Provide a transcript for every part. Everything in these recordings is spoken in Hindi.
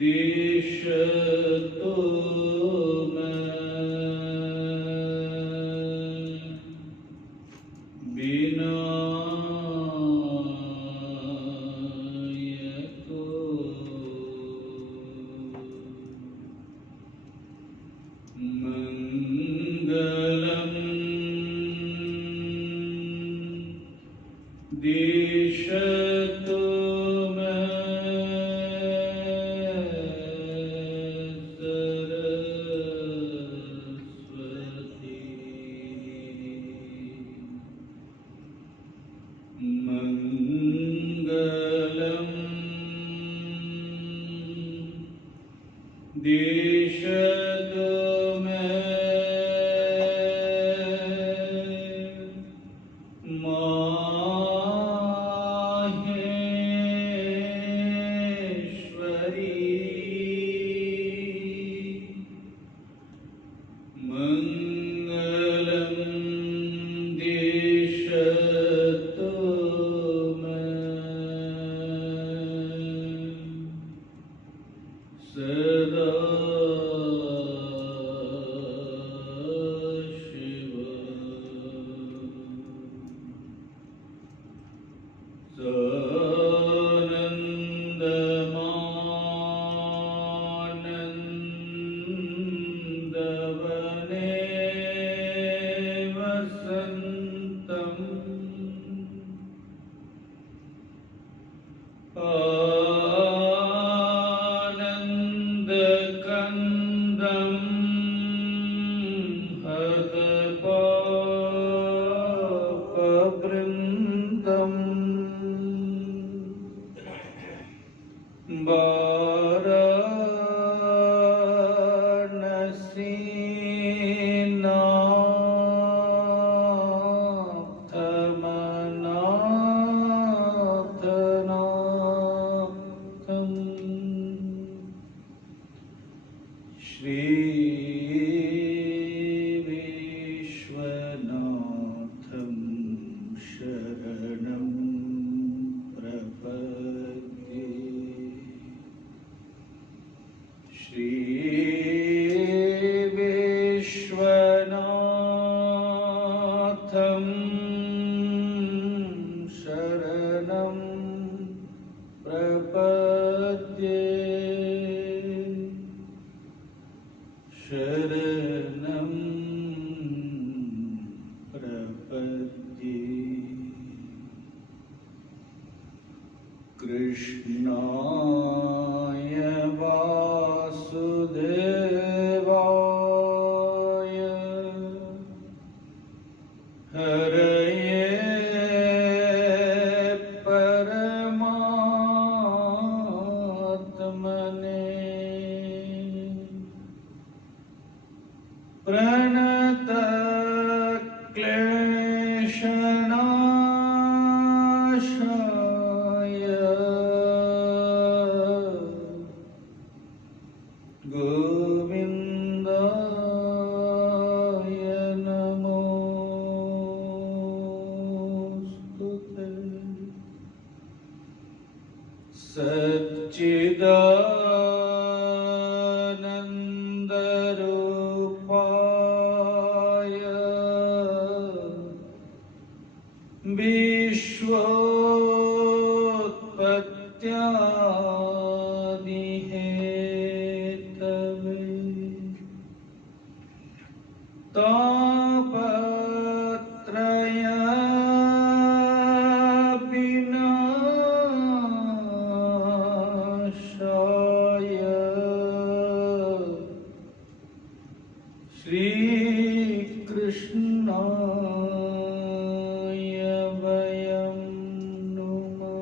दिशतो विनायको मंगलम दिशतो दिशतो माहेश्वरी मंगलम दिशतो सदा शिव सानन्दमानन्दवने वसन्तम् आनन्दकन्दं हतपापवृन्दम् वाराणसीनाथमनाथनाथम् श्री विश्वनाथं शरणं प्रपद्ये श्री विश्वनाथं शरणं प्रपद्ये शरणं प्रपद्ये कृष्णाय वासुदेवाय हरये परमात्मने प्रणतक्लेशनाशाय गोविन्दाय नमोऽस्तुते सच्चिदानन्दरूपाय विश्वोत्पत्त्यादिहेतवे तापत्रय विनाशाय श्रीकृष्णाय वयं नुमः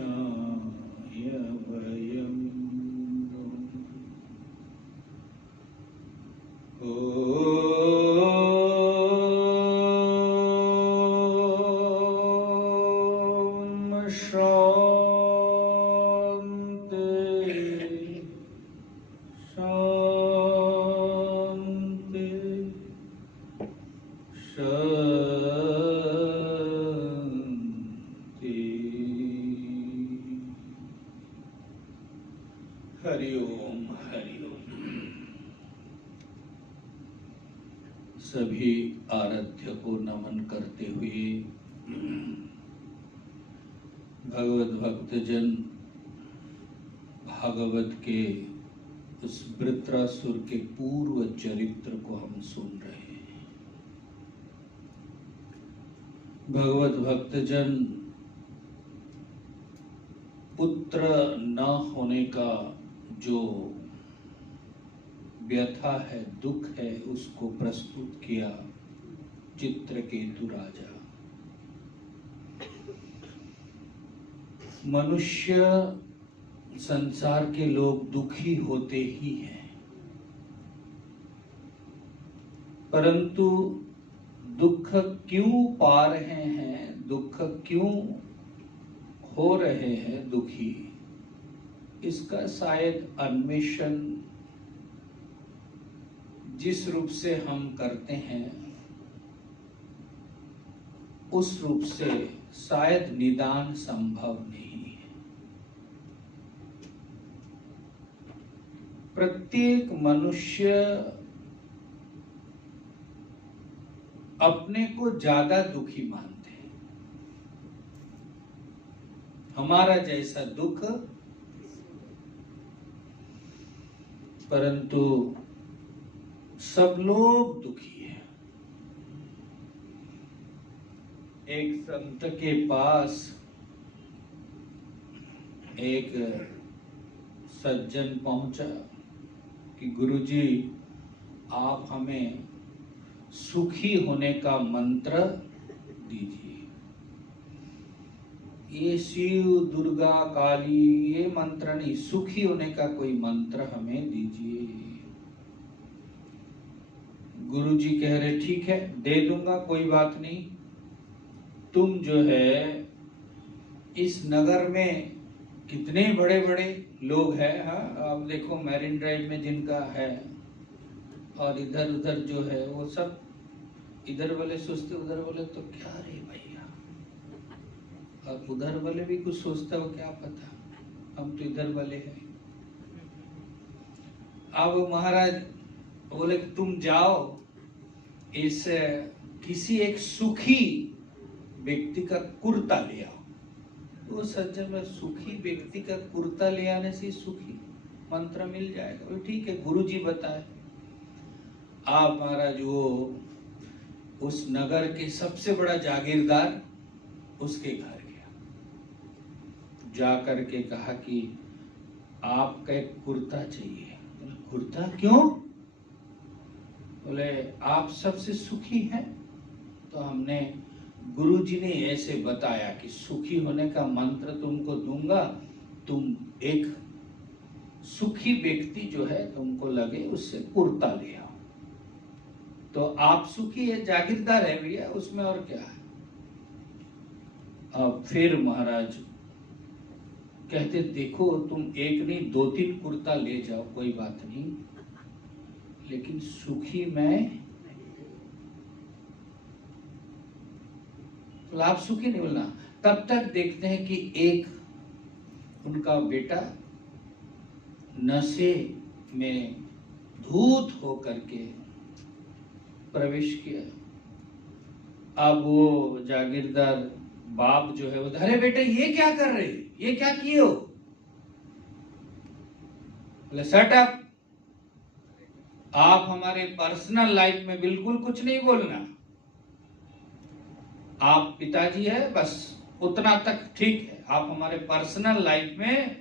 श्रीकृष्णाय वयं ॐ शान्ति शान्ति शान्ति सभी आराध्य को नमन करते हुए भगवत भक्तजन भागवत के उस वृत्रासुर के पूर्व चरित्र को हम सुन रहे हैं। भगवत भक्तजन पुत्र न होने का जो व्यथा है, दुख है, उसको प्रस्तुत किया चित्रकेतु राजा। मनुष्य संसार के लोग दुखी होते ही हैं, परंतु दुख क्यों पा रहे हैं, दुख क्यों हो रहे हैं दुखी, इसका शायद अन्वेषण जिस रूप से हम करते हैं उस रूप से शायद निदान संभव नहीं है। प्रत्येक मनुष्य अपने को ज्यादा दुखी मानते हैं। हमारा जैसा दुख, परंतु सब लोग दुखी हैं। एक संत के पास एक सज्जन पहुंचा कि गुरुजी, आप हमें सुखी होने का मंत्र दीजिए। ये शिव दुर्गा काली ये मंत्र नहीं, सुखी होने का कोई मंत्र हमें दीजिए। गुरुजी कह रहे ठीक है, दे दूंगा, कोई बात नहीं। तुम जो है इस नगर में कितने बड़े बड़े लोग हैं, हाँ आप देखो मैरिन ड्राइव में जिनका है, और इधर उधर जो है वो सब इधर वाले सोचते उधर वाले तो क्या रे भैया, और उधर वाले भी कुछ सोचता हो क्या पता, हम तो इधर वाले हैं। अब महाराज बोले कि तुम जाओ इस किसी एक सुखी व्यक्ति का कुर्ता ले आओ। तो सज्जन में सुखी व्यक्ति का कुर्ता ले आने से सुखी मंत्र मिल जाएगा। ठीक है, गुरुजी बताए। आप महाराज वो उस नगर के सबसे बड़ा जागीरदार उसके घर गया, जा करके कहा कि आपका एक कुर्ता चाहिए। कुर्ता क्यों? बोले आप सबसे सुखी हैं, तो हमने गुरुजी ने ऐसे बताया कि सुखी होने का मंत्र तुमको दूंगा, तुम एक सुखी व्यक्ति जो है तुमको लगे उससे कुर्ता ले आओ। तो आप सुखी है, जागीरदार है भैया, उसमें और क्या है। अब फिर महाराज कहते देखो तुम एक नहीं 2-3 कुर्ता ले जाओ, कोई बात नहीं, लेकिन सुखी मैं, तो आप सुखी नहीं बोलना। तब तक देखते हैं कि एक उनका बेटा नशे में धूत होकर के प्रवेश किया। अब वो जागीरदार बाप जो है वो, अरे बेटे ये क्या कर रहे, ये क्या किए हो? बोले शट अप, आप हमारे पर्सनल लाइफ में बिल्कुल कुछ नहीं बोलना। आप पिताजी है, बस उतना तक ठीक है, आप हमारे पर्सनल लाइफ में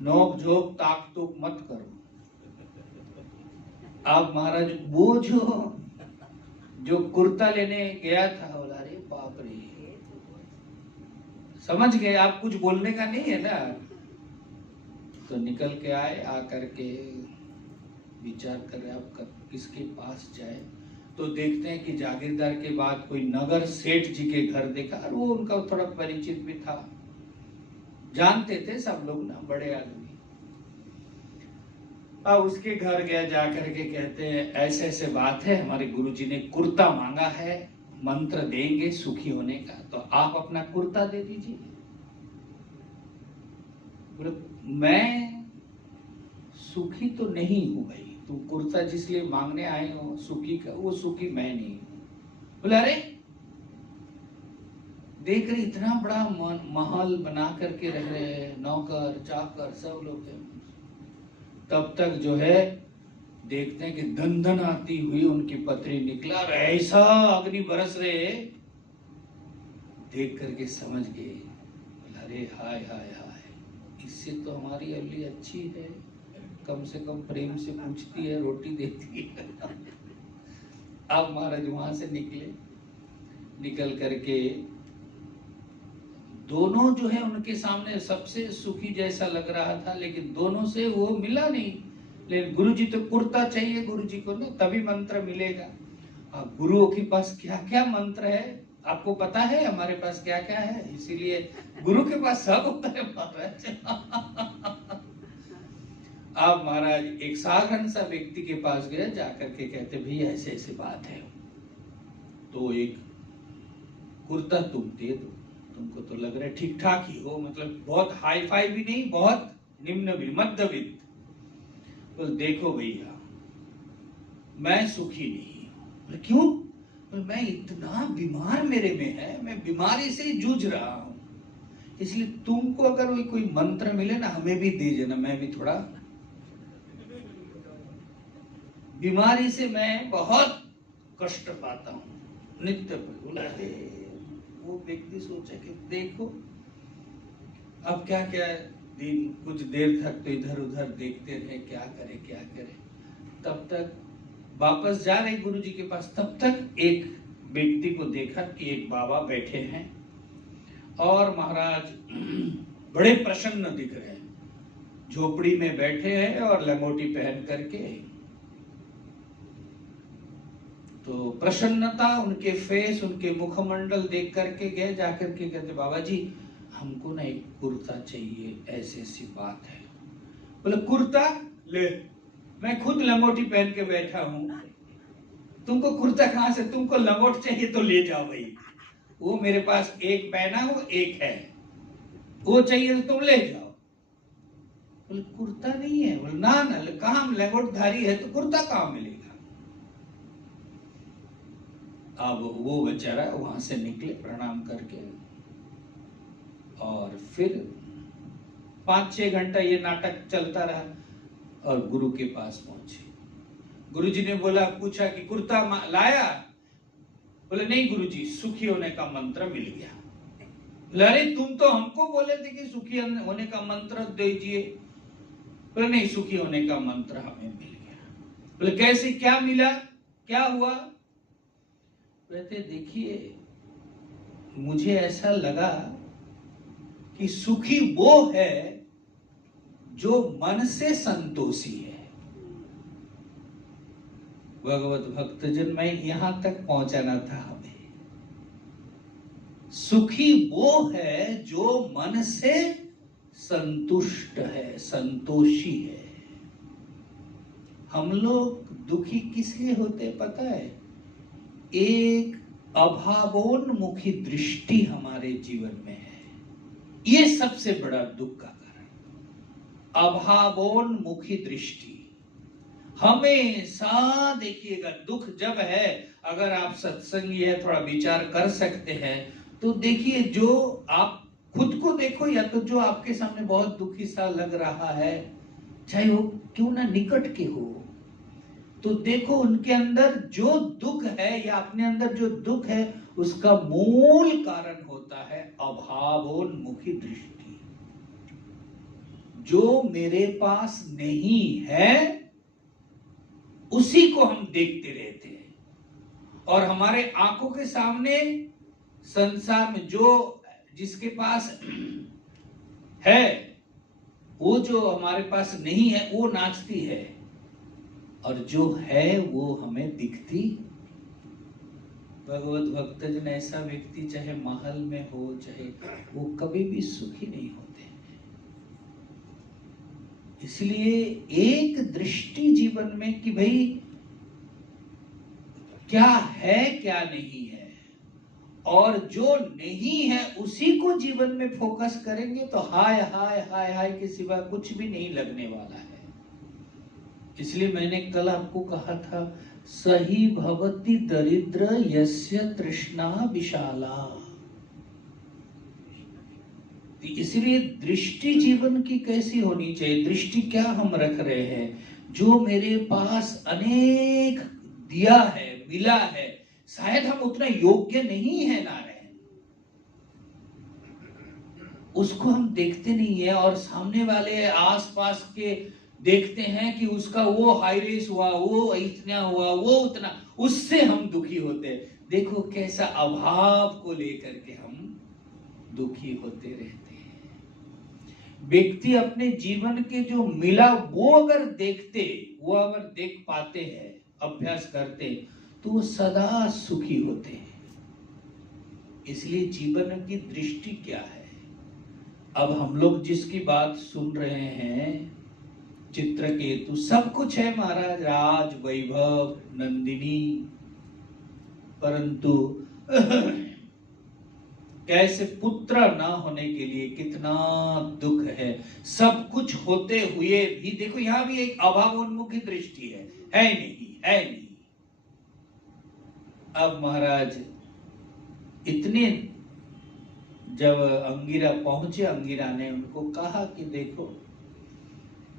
नोक झोंक ताक तूक मत करो। आप महाराज वो जो कुर्ता लेने गया था, बोला अरे बाप रे, समझ गए आप कुछ बोलने का नहीं है ना। तो निकल के आए, आकर के विचार कर रहे आप किसके पास जाए। तो देखते हैं कि जागीरदार के बाद कोई नगर सेठ जी के घर देखा, और वो उनका थोड़ा परिचित भी था, जानते थे सब लोग ना, बड़े आदमी। अब उसके घर गया, जाकर के कहते हैं ऐसे ऐसे बात है, हमारे गुरुजी ने कुर्ता मांगा है, मंत्र देंगे सुखी होने का, तो आप अपना कुर्ता दे दीजिए। बोले मैं सुखी तो नहीं हूं भाई, तुम कुर्ता जिस लिए मांगने आए हो सुखी का, वो सुखी मैं नहीं हूं। बोले अरे देख रहे इतना बड़ा महल बना करके रह रहे हैं, नौकर चाकर सब लोग हैं। तब तक जो है देखते हैं कि दंदन आती हुई उनकी पत्री निकला और ऐसा अग्नि बरस रहे, देख करके समझ गए, अरे हाय हाय हाय, इससे तो हमारी अल्ली अच्छी है, कम से कम प्रेम से पूछती है, रोटी देती है। अब महाराज वहां से निकले, निकल करके दोनों जो है उनके सामने सबसे सुखी जैसा लग रहा था, लेकिन दोनों से वो मिला नहीं। लेकिन गुरु जी तो कुर्ता चाहिए गुरु जी को ना, तभी मंत्र मिलेगा। अब गुरुओं के पास क्या क्या मंत्र है आपको पता है, हमारे पास क्या क्या है, इसीलिए गुरु के पास सब होता है महाराज। अब महाराज एक साधारण सा व्यक्ति के पास गए, जाकर के कहते भैया ऐसे ऐसे बात है, तो एक कुर्ता तुम दे दो, तुमको तो लग रहा है ठीक ठाक ही हो, मतलब बहुत हाई फाई भी नहीं, बहुत निम्न भी, मध्यवित्त। तो देखो भैया मैं सुखी नहीं हूं। क्यों? मैं इतना बीमार मेरे में है, मैं बीमारी से जूझ रहा हूं, इसलिए तुमको अगर कोई मंत्र मिले ना हमें भी दे देना, मैं भी थोड़ा बीमारी से मैं बहुत कष्ट पाता हूं नित्य। बोला वो व्यक्ति सोचा कि देखो अब क्या क्या दिन, कुछ देर तक तो इधर उधर देखते रहे, क्या करे क्या करे। तब तक वापस जा रहे गुरु जी के पास, तब तक एक व्यक्ति को देखा कि एक बाबा बैठे हैं और महाराज बड़े प्रसन्न दिख रहे हैं, झोपड़ी में बैठे हैं और लंगोटी पहन करके। तो प्रसन्नता उनके फेस, उनके मुखमंडल देख करके गए, जाकर के कहते बाबा जी हमको ना एक कुर्ता चाहिए, ऐसी ऐसी बात है। बोले कुर्ता ले, मैं खुद लंगोटी पहन के बैठा हूं, तुमको कुर्ता कहां से, तुमको लंगोट चाहिए तो ले जाओ भाई, वो मेरे पास एक पहना हो एक है, वो चाहिए तो तुम ले जाओ। बोले कुर्ता नहीं है। बोले ना ना, कहां लंगोटधारी है तो कुर्ता कहां मिलेगा। अब वो बेचारा वहां से निकले प्रणाम करके, और फिर 5-6 घंटा ये नाटक चलता रहा और गुरु के पास पहुंचे। गुरु जी ने बोला, पूछा कि कुर्ता लाया? बोले नहीं गुरु जी, सुखी होने का मंत्र मिल गया। अरे तुम तो हमको बोले थे कि सुखी होने का मंत्र दीजिए। बोले नहीं, सुखी होने का मंत्र हमें मिल गया। बोले कैसे, क्या मिला, क्या हुआ? कहते देखिए मुझे ऐसा लगा कि सुखी वो है जो मन से संतोषी है। भगवत भक्तजन, मैं यहां तक पहुंचाना था हमें। सुखी वो है जो मन से संतुष्ट है, संतोषी है। हम लोग दुखी किस लिए होते पता है? एक अभावोन्मुखी दृष्टि हमारे जीवन में है, ये सबसे बड़ा दुख का कारण। अभावोन्मुखी दृष्टि हमेशा देखिएगा, दुख जब है, अगर आप सत्संगी है, थोड़ा विचार कर सकते हैं, तो देखिए जो आप खुद को देखो, या तो जो आपके सामने बहुत दुखी सा लग रहा है, चाहे वो क्यों ना निकट के हो, तो देखो उनके अंदर जो दुख है या अपने अंदर जो दुख है, उसका मूल कारण होता है अभावोन्मुखी दृष्टि। जो मेरे पास नहीं है उसी को हम देखते रहते हैं, और हमारे आंखों के सामने संसार में जो जिसके पास है, वो जो हमारे पास नहीं है वो नाचती है, और जो है वो हमें दिखती। भगवत भक्तजन, ऐसा व्यक्ति चाहे महल में हो, चाहे वो कभी भी सुखी नहीं होते। इसलिए एक दृष्टि जीवन में कि भाई क्या है क्या नहीं है, और जो नहीं है उसी को जीवन में फोकस करेंगे तो हाय हाय हाय हाय के सिवा कुछ भी नहीं लगने वाला है। इसलिए मैंने कल आपको कहा था, सही भवति दरिद्र यस्य तृष्णा विशाला। इसलिए दृष्टि जीवन की कैसी होनी चाहिए? दृष्टि क्या हम रख रहे हैं? जो मेरे पास अनेक दिया है, मिला है, शायद हम उतना योग्य नहीं है नारायण, उसको हम देखते नहीं है, और सामने वाले आसपास के देखते हैं कि उसका वो हाई रेस हुआ, वो इतना हुआ, वो उतना, उससे हम दुखी होते हैं। देखो कैसा अभाव को लेकर के हम दुखी होते रहते हैं। व्यक्ति अपने जीवन के जो मिला वो अगर देखते, वो अगर देख पाते हैं, अभ्यास करते, तो वो सदा सुखी होते हैं। इसलिए जीवन की दृष्टि क्या है? अब हम लोग जिसकी बात सुन रहे हैं, चित्रकेतु, सब कुछ है महाराज, राज वैभव नंदिनी, परंतु कैसे पुत्र ना होने के लिए कितना दुख है। सब कुछ होते हुए भी देखो, यहां भी एक अभावोन्मुखी दृष्टि है नहीं, है नहीं। अब महाराज इतने, जब अंगिरा पहुंचे, अंगिरा ने उनको कहा कि देखो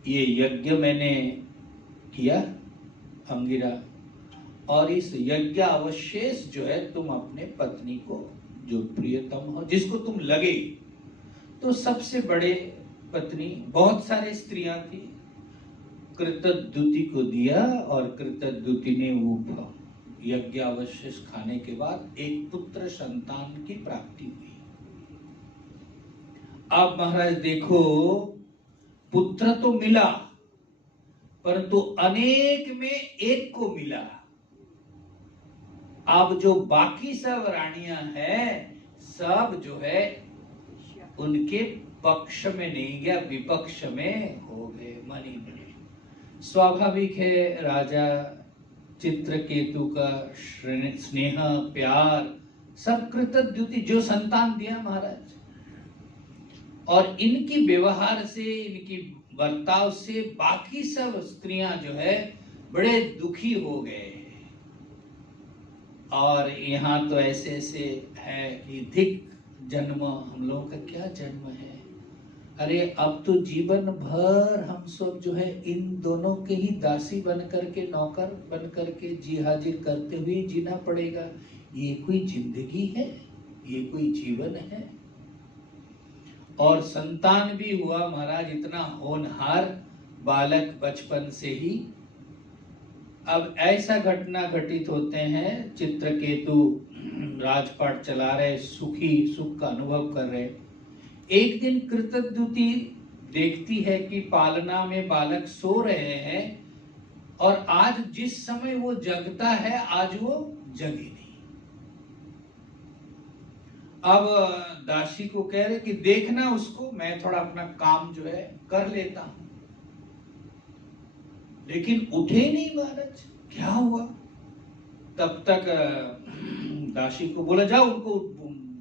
ये यज्ञ मैंने किया अंगिरा, और इस यज्ञ अवशेष जो है तुम अपने पत्नी को, जो प्रियतम हो, जिसको तुम लगे, तो सबसे बड़े पत्नी, बहुत सारे स्त्रियां थी, कृतद्युति को दिया, और कृतद्युति ने वो यज्ञ अवशेष खाने के बाद एक पुत्र संतान की प्राप्ति हुई। अब महाराज देखो, पुत्र तो मिला, परंतु अनेक में एक को मिला। अब जो बाकी सब रानियां हैं, सब जो है उनके पक्ष में नहीं गया, विपक्ष में हो गए, मनी बने। स्वाभाविक है, राजा चित्रकेतु का स्नेह प्यार सब कृतद्युति, जो संतान दिया महाराज, और इनकी व्यवहार से, इनकी बर्ताव से बाकी सब स्त्रियां जो है बड़े दुखी हो गए। और यहाँ तो ऐसे ऐसे है कि धिक जन्म, हम लोगों का क्या जन्म है। अरे अब तो जीवन भर हम सब जो है इन दोनों के ही दासी बन करके, नौकर बन करके जी हाजिर करते हुए जीना पड़ेगा। ये कोई जिंदगी है? ये कोई जीवन है? और संतान भी हुआ महाराज, इतना होनहार बालक बचपन से ही। अब ऐसा घटना घटित होते हैं, चित्रकेतु राजपाट चला रहे, सुखी, सुख का अनुभव कर रहे। एक दिन कृतद्युति देखती है कि पालना में बालक सो रहे हैं, और आज जिस समय वो जगता है, आज वो जगे नहीं। अब दासी को कह रहे कि देखना उसको, मैं थोड़ा अपना काम जो है कर लेता हूं। लेकिन उठे नहीं महाराज, क्या हुआ? तब तक दासी को बोला, जाओ उनको,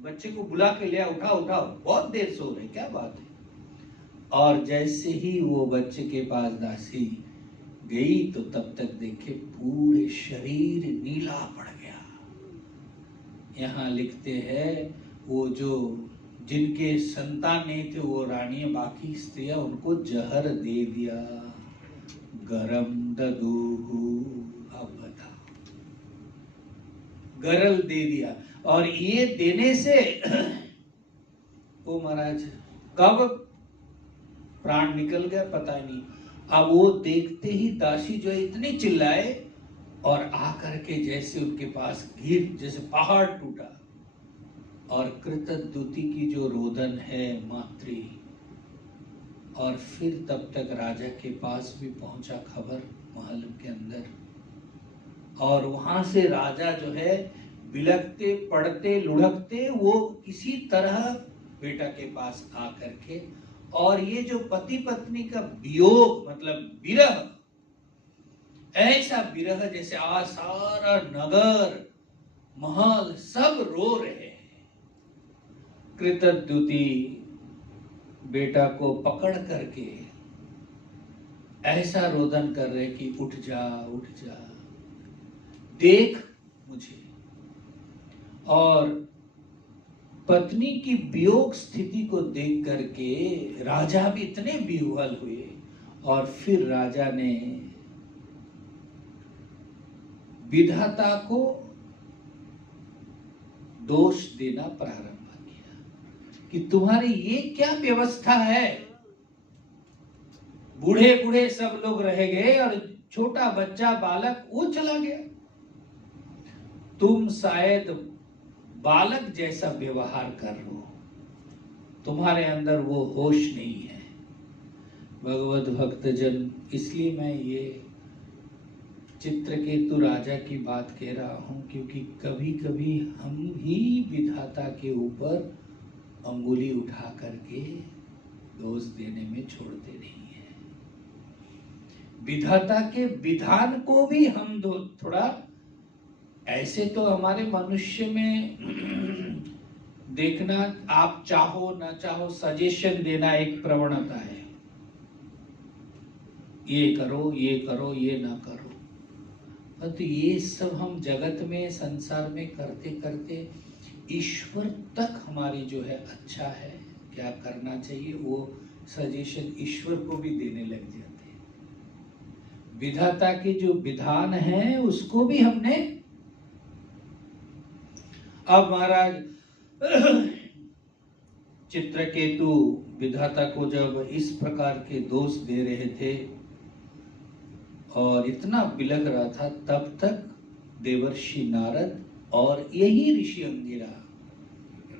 बच्चे को बुला के ले आओ, उठाओ उठाओ, बहुत देर सो रहे, क्या बात है। और जैसे ही वो बच्चे के पास दासी गई, तो तब तक देखे पूरे शरीर नीला पड़ गया। यहाँ लिखते हैं, वो जो जिनके संतान नहीं थे, वो रानी, बाकी स्त्रियां, उनको जहर दे दिया, गरम ददूहु। अब बता, गरल दे दिया। और ये देने से वो महाराज कब प्राण निकल गया पता ही नहीं। अब वो देखते ही दासी जो है इतने चिल्लाए, और आकर के जैसे उनके पास गिर, जैसे पहाड़ टूटा। और कृतद्युति की जो रोदन है मातृ, और फिर तब तक राजा के पास भी पहुंचा खबर महल के अंदर, और वहां से राजा जो है बिलखते पड़ते लुढ़कते वो किसी तरह बेटा के पास आकर के, और ये जो पति पत्नी का वियोग, मतलब विरह, ऐसा विरह जैसे आज सारा नगर महल सब रो रहे हैं। कृतद्युति बेटा को पकड़ करके ऐसा रोदन कर रहे कि उठ जा उठ जा, देख मुझे। और पत्नी की वियोग स्थिति को देख करके राजा भी इतने विह्वल हुए, और फिर राजा ने विधाता को दोष देना प्रारंभ किया कि तुम्हारी ये क्या व्यवस्था है। बूढ़े बूढ़े सब लोग रह गए और छोटा बच्चा बालक वो चला गया। तुम शायद बालक जैसा व्यवहार कर रहे हो, तुम्हारे अंदर वो होश नहीं है। भगवत भक्तजन, इसलिए मैं ये चित्रकेतु राजा की बात कह रहा हूं, क्योंकि कभी कभी हम ही विधाता के ऊपर अंगुली उठा करके दोष देने में छोड़ते नहीं है। विधाता के विधान को भी हम थोड़ा, ऐसे तो हमारे मनुष्य में देखना, आप चाहो ना चाहो सजेशन देना एक प्रवणता है, ये करो ये करो ये ना करो। तो ये सब हम जगत में संसार में करते करते ईश्वर तक हमारी जो है अच्छा है क्या करना चाहिए वो सजेशन ईश्वर को भी देने लग जाते हैं। विधाता के जो विधान है उसको भी हमने, अब महाराज चित्रकेतु विधाता को जब इस प्रकार के दोष दे रहे थे और इतना बिलख रहा था, तब तक देवर्षि नारद और यही ऋषि अंगिरा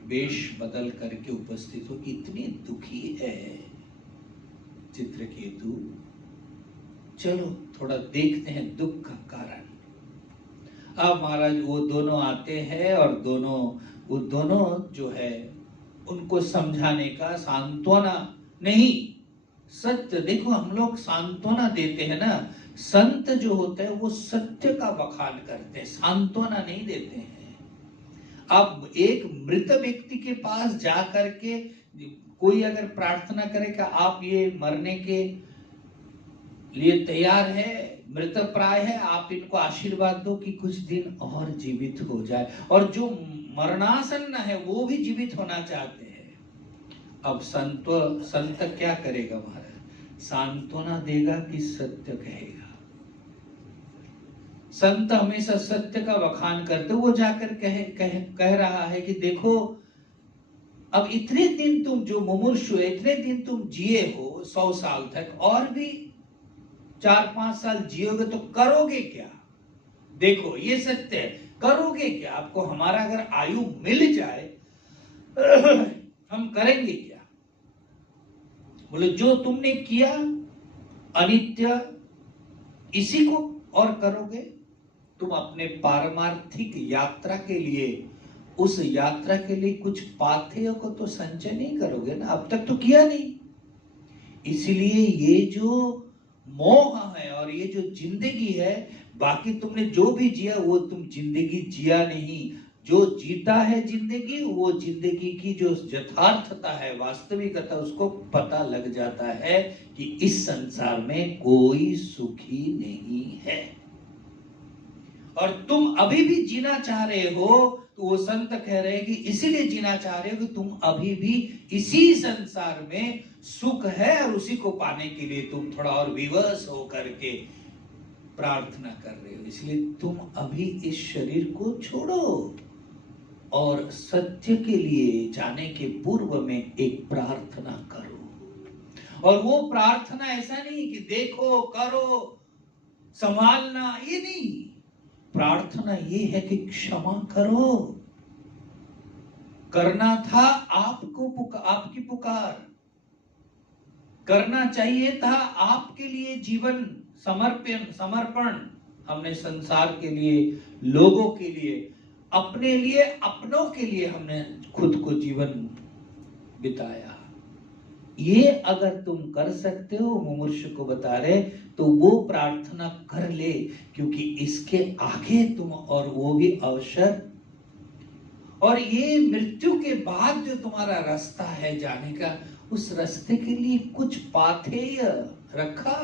वेश बदल करके उपस्थित हो कि इतनी दुखी है चित्रकेतु, चलो थोड़ा देखते हैं दुख का कारण। अब महाराज वो दोनों आते हैं और वो दोनों जो है उनको समझाने का, सांत्वना नहीं, सत्य। देखो हम लोग सांत्वना देते हैं ना, संत जो होते हैं वो सत्य का बखान करते हैं, सांत्वना नहीं देते हैं। अब एक मृत व्यक्ति के पास जा करके कोई अगर प्रार्थना करे कि आप ये मरने के लिए तैयार है, मृत प्राय है, आप इनको आशीर्वाद दो कि कुछ दिन और जीवित हो जाए, और जो मरणासन्न है वो भी जीवित होना चाहते हैं। अब संत क्या करेगा महाराज, सांत्वना देगा कि सत्य कहेगा। संत हमेशा सत्य का बखान करते, वो जाकर कह रहा है कि देखो अब इतने दिन तुम जो मुमुर्षु है, इतने दिन तुम जिए हो 100 साल तक, और भी 4-5 साल जियोगे तो करोगे क्या। देखो ये सत्य है, करोगे क्या। आपको हमारा अगर आयु मिल जाए हम करेंगे क्या। बोले जो तुमने किया अनित्य, इसी को और करोगे। तुम अपने पारमार्थिक यात्रा के लिए, उस यात्रा के लिए कुछ पाथेय को तो संचय नहीं करोगे ना, अब तक तो किया नहीं। इसलिए ये जो मोह है और ये जो जिंदगी है, बाकी तुमने जो भी जिया वो तुम जिंदगी जिया नहीं। जो जीता है जिंदगी, वो जिंदगी की जो यथार्थता है, वास्तविकता, उसको पता लग जाता है कि इस संसार में कोई सुखी नहीं है। और तुम अभी भी जीना चाह रहे हो, तो वो संत कह रहे हैं कि इसीलिए जीना चाह रहे हो कि तुम अभी भी इसी संसार में सुख है, और उसी को पाने के लिए तुम थोड़ा और विवश हो करके प्रार्थना कर रहे हो। इसलिए तुम अभी इस शरीर को छोड़ो और सत्य के लिए जाने के पूर्व में एक प्रार्थना करो। और वो प्रार्थना ऐसा नहीं कि देखो करो संभालना, ये नहीं। प्रार्थना ये है कि क्षमा करो। करना था आपकी पुकार, करना चाहिए था आपके लिए जीवन समर्पण। हमने संसार के लिए, लोगों के लिए, अपने लिए, अपनों के लिए हमने खुद को जीवन बिताया। ये अगर तुम कर सकते हो, मुमुर्षु को बता रहे, तो वो प्रार्थना कर ले, क्योंकि इसके आगे तुम, और वो भी अवसर, और ये मृत्यु के बाद जो तुम्हारा रास्ता है जाने का, उस रास्ते के लिए कुछ पाथेय रखा।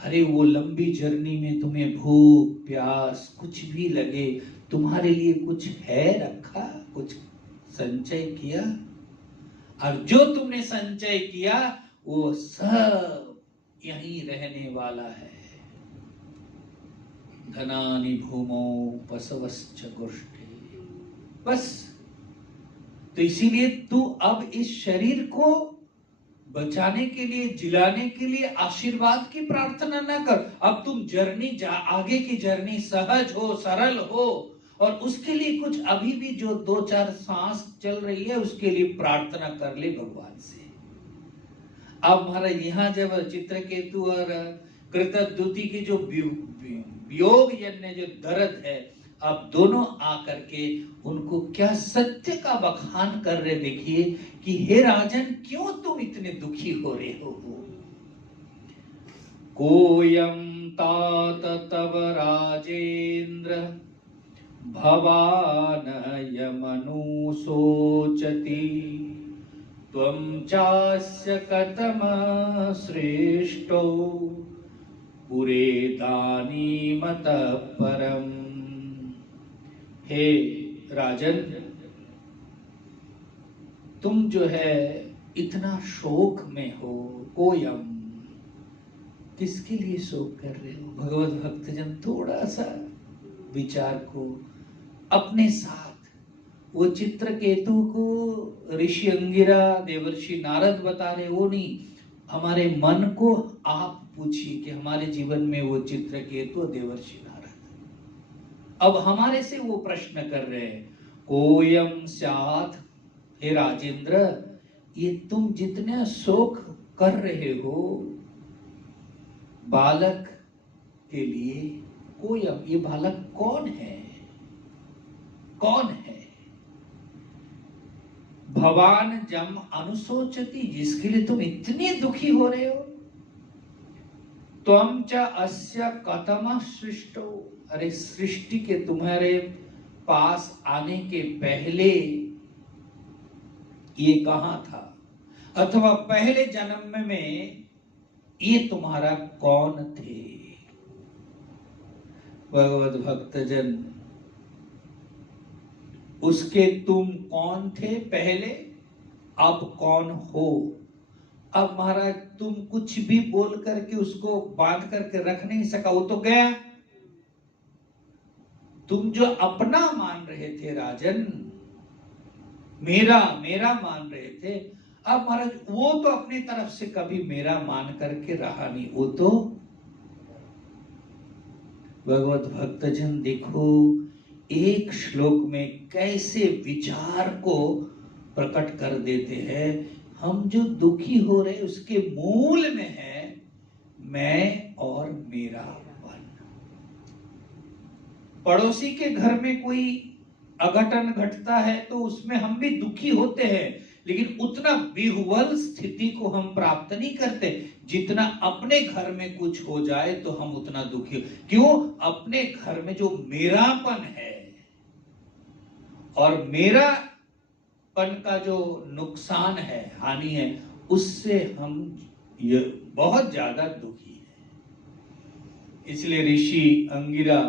अरे वो लंबी जर्नी में तुम्हें भूख प्यास कुछ भी लगे, तुम्हारे लिए कुछ है रखा, कुछ संचय किया? और जो तुमने संचय किया वो सब यहीं रहने वाला है। धनानि भूमौ पशवश्च गोष्ठे। बस तो इसीलिए तू अब इस शरीर को बचाने के लिए, जिलाने के लिए आशीर्वाद की प्रार्थना ना कर। अब तुम जर्नी आगे की जर्नी सहज हो, सरल हो, और उसके लिए कुछ अभी भी जो 2-4 सांस चल रही है उसके लिए प्रार्थना कर ले भगवान से। अब महाराज यहाँ जब चित्रकेतु और कृतद्युति की जो वियोग जन्य जो दर्द है, अब दोनों आकर के उनको क्या सत्य का बखान कर रहे, देखिए कि हे राजन क्यों तुम इतने दुखी हो रहे हो। कोयम तात तव राजेंद्र भवान यमनु सोचति, त्वं चास्य कथम श्रेष्ठो पुरे दानी मत परम। हे राजन, तुम जो है इतना शोक में हो। कोयम, किसके लिए शोक कर रहे हो? भगवत भक्तजन थोड़ा सा विचार को अपने साथ, वो चित्रकेतु को ऋषि अंगिरा देवर्षि नारद बता रहे, वो नहीं, हमारे मन को आप पूछिए कि हमारे जीवन में वो चित्रकेतु देवर्षि नारद अब हमारे से वो प्रश्न कर रहे हैं। कोयम स्यात्, हे राजेंद्र, ये तुम जितने शोक कर रहे हो बालक के लिए, कोयम, ये बालक कौन है? कौन है? भवान जम अनुशोचति, जिसके लिए तुम इतने दुखी हो रहे हो। त्वं च अस्य कथम सृष्टो, अरे सृष्टि के तुम्हारे पास आने के पहले ये कहां था, अथवा पहले जन्म में ये तुम्हारा कौन थे? भगवत भक्तजन, उसके तुम कौन थे पहले, अब कौन हो? अब महाराज तुम कुछ भी बोल करके उसको बांध करके रख नहीं सका, वो तो गया। तुम जो अपना मान रहे थे राजन, मेरा मेरा मान रहे थे, अब महाराज वो तो अपनी तरफ से कभी मेरा मान करके रहा नहीं। वो तो भगवत भक्तजन देखो एक श्लोक में कैसे विचार को प्रकट कर देते हैं। हम जो दुखी हो रहे उसके मूल में है मैं और मेरापन। पड़ोसी के घर में कोई अघटन घटता है तो उसमें हम भी दुखी होते हैं, लेकिन उतना विह्वल स्थिति को हम प्राप्त नहीं करते जितना अपने घर में कुछ हो जाए तो हम उतना दुखी। क्यों? अपने घर में जो मेरापन है और मेरापन का जो नुकसान है, हानि है, उससे हम ये बहुत ज्यादा दुखी है। इसलिए ऋषि अंगिरा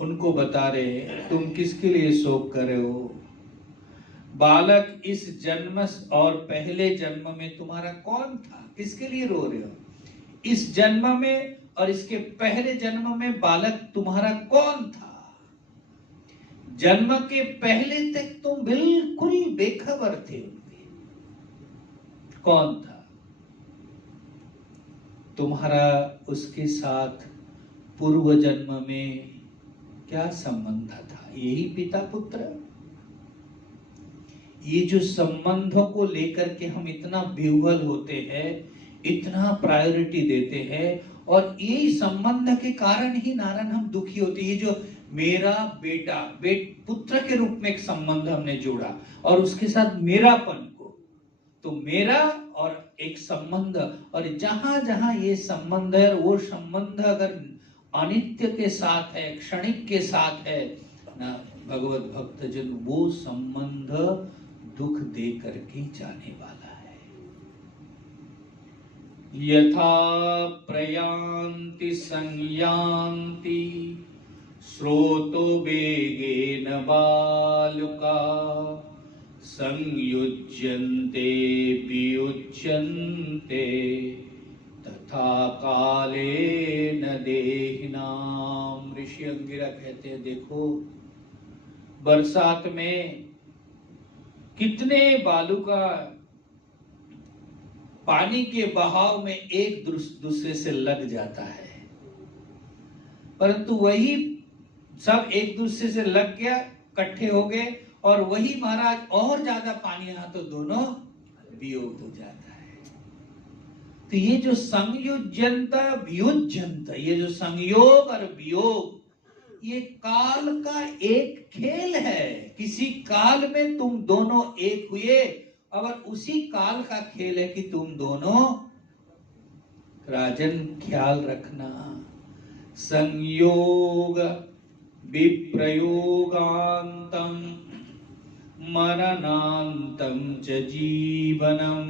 उनको बता रहे तुम किसके लिए शोक कर रहे हो? बालक इस जन्म और पहले जन्म में तुम्हारा कौन था? किसके लिए रो रहे हो? इस जन्म में और इसके पहले जन्म में बालक तुम्हारा कौन था? जन्म के पहले तक तुम बिल्कुल बेखबर थे उनके। कौन था तुम्हारा? उसके साथ पूर्व जन्म में क्या संबंध था? यही पिता पुत्र। ये जो संबंधों को लेकर के हम इतना विह्वल होते हैं, इतना प्रायोरिटी देते हैं, और यही संबंध के कारण ही नारायण हम दुखी होते हैं। ये जो मेरा बेटा पुत्र के रूप में एक संबंध हमने जोड़ा और उसके साथ मेरापन को, तो मेरा और एक संबंध, और जहां जहां ये संबंध है, वो संबंध अगर अनित्य के साथ है, क्षणिक के साथ है ना भगवत भक्तजन, वो संबंध दुख दे करके जाने वाला है। यथा प्रयान्ति संयान्ति स्रोतो वेगेन बालुका संयुज्यन्ते वियुज्यन्ते तथा कालेन देहिनाम। ऋषि अंगिरा कहते हैं, देखो बरसात में कितने बालुका पानी के बहाव में एक दूसरे से लग जाता है, परंतु वही सब एक दूसरे से लग गया, इकट्ठे हो गए, और वही महाराज और ज्यादा पानी यहां तो दोनों वियोग हो जाता है। तो ये जो संयोजनता वियोजनता, ये जो संयोग और वियोग, ये काल का एक खेल है। किसी काल में तुम दोनों एक हुए, और उसी काल का खेल है कि तुम दोनों, राजन ख्याल रखना, संयोग विप्रयोगांतम मरणांतम च जीवनम।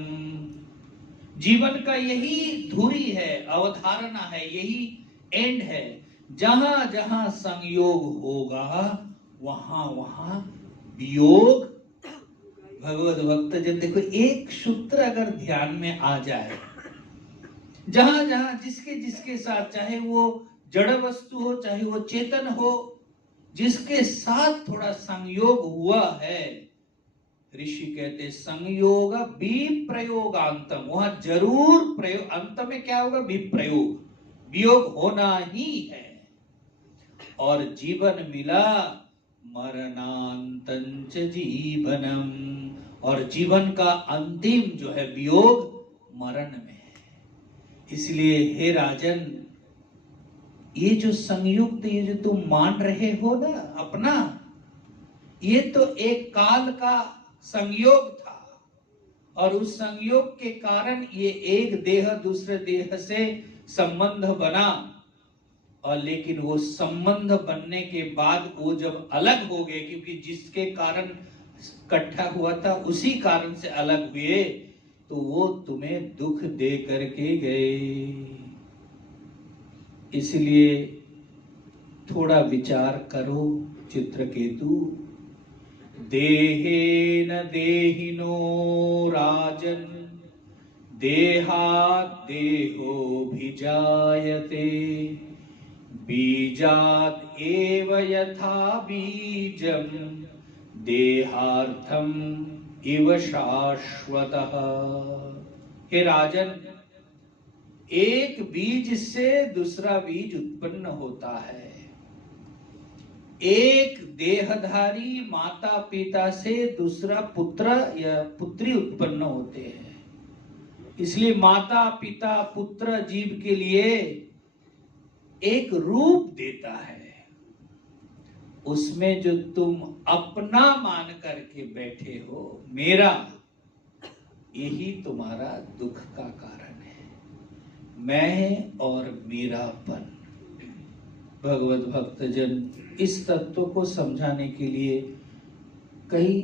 जीवन का यही धुरी है, अवधारणा है, यही एंड है। जहां जहां संयोग होगा वहां वहां वियोग। भगवत भक्त जन देखो, एक सूत्र अगर ध्यान में आ जाए, जहां जहां जिसके जिसके साथ, चाहे वो जड़ वस्तु हो चाहे वो चेतन हो, जिसके साथ थोड़ा संयोग हुआ है, ऋषि कहते संयोग विप्रयोगांतम, वहां जरूर प्रयोग, अंत में क्या होगा, विप्रयोग, वियोग होना ही है। और जीवन मिला मरणांतंच जीवनम, और जीवन का अंतिम जो है वियोग मरण में है। इसलिए हे राजन, ये जो संयुक्त, ये जो तुम मान रहे हो ना अपना, ये तो एक काल का संयोग था, और उस संयोग के कारण ये एक देह दूसरे देह से संबंध बना, और लेकिन वो संबंध बनने के बाद वो जब अलग हो गए, क्योंकि जिसके कारण इकट्ठा हुआ था उसी कारण से अलग हुए, तो वो तुम्हें दुख दे करके गए। इसलिए थोड़ा विचार करो चित्रकेतु। देहेन देहिनो राजन देहात् देहो भिजायते बीजात् एव यथा बीजम देहार्थम इव शाश्वतः। हे राजन, एक बीज से दूसरा बीज उत्पन्न होता है। एक देहधारी माता पिता से दूसरा पुत्र या पुत्री उत्पन्न होते हैं। इसलिए माता पिता पुत्र जीव के लिए एक रूप देता है। उसमें जो तुम अपना मान करके बैठे हो, मेरा, यही तुम्हारा दुख का कारण है, मैं और मेरापन। भगवत भक्तजन इस तत्व को समझाने के लिए कई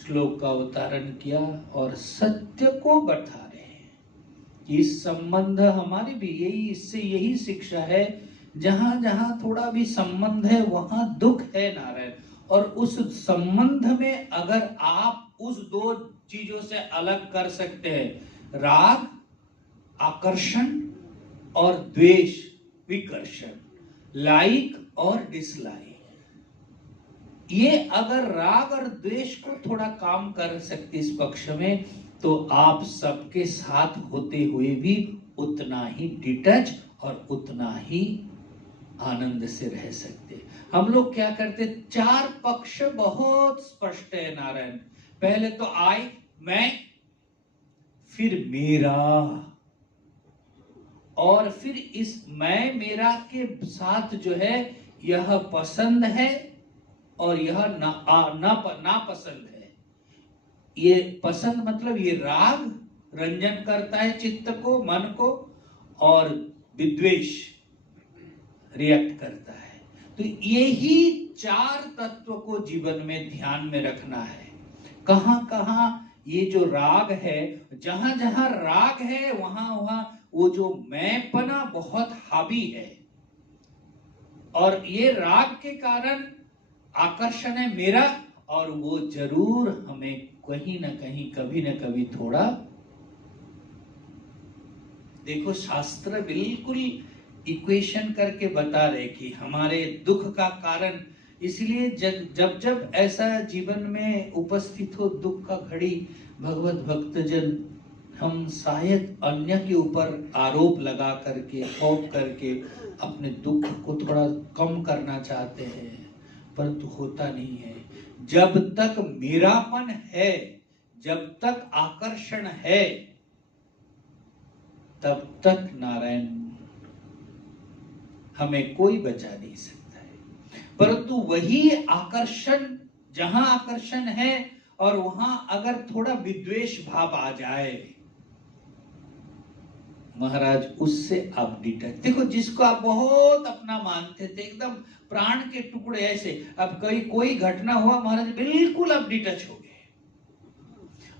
श्लोक का अवतारण किया और सत्य को बता रहे हैं कि इस संबंध हमारे भी यही, इससे यही शिक्षा है, जहां जहां थोड़ा भी संबंध है वहां दुख है नारायण। और उस संबंध में अगर आप उस दो चीजों से अलग कर सकते हैं, राग आकर्षण और द्वेष विकर्षण, लाइक और डिसलाइक, ये अगर राग और द्वेष को थोड़ा काम कर सकते इस पक्ष में, तो आप सबके साथ होते हुए भी उतना ही डिटच और उतना ही आनंद से रह सकते। हम लोग क्या करते, चार पक्ष बहुत स्पष्ट है नारायण। पहले तो आई, मैं, फिर मेरा, और फिर इस मैं मेरा के साथ जो है यह पसंद है और यह ना पसंद है। ये पसंद मतलब ये राग रंजन करता है चित्त को, मन को, और विद्वेष रिएक्ट करता है। तो यही चार तत्व को जीवन में ध्यान में रखना है। कहां कहां ये जो राग है, जहां जहां राग है वहां वहां वो जो मैंपना बहुत हावी है, और ये राग के कारण आकर्षण है मेरा, और वो जरूर हमें कहीं ना कहीं कभी ना कभी थोड़ा, देखो शास्त्र बिल्कुल इक्वेशन करके बता रहे कि हमारे दुख का कारण, इसलिए जब जब ऐसा जीवन में उपस्थित हो दुख का घड़ी, भगवत भक्तजन हम शायद अन्य के ऊपर आरोप लगा करके थोप करके अपने दुख को थोड़ा कम करना चाहते हैं, परंतु होता नहीं है। जब तक मेरापन है, जब तक आकर्षण है, तब तक नारायण हमें कोई बचा नहीं सकता है। परंतु वही आकर्षण, जहां आकर्षण है और वहां अगर थोड़ा विद्वेष भाव आ जाए, महाराज उससे आप डिटेक्ट, देखो जिसको आप बहुत अपना मानते थे, एकदम प्राण के टुकड़े ऐसे, अब कोई घटना हुआ महाराज बिल्कुल आप डिटच हो गए।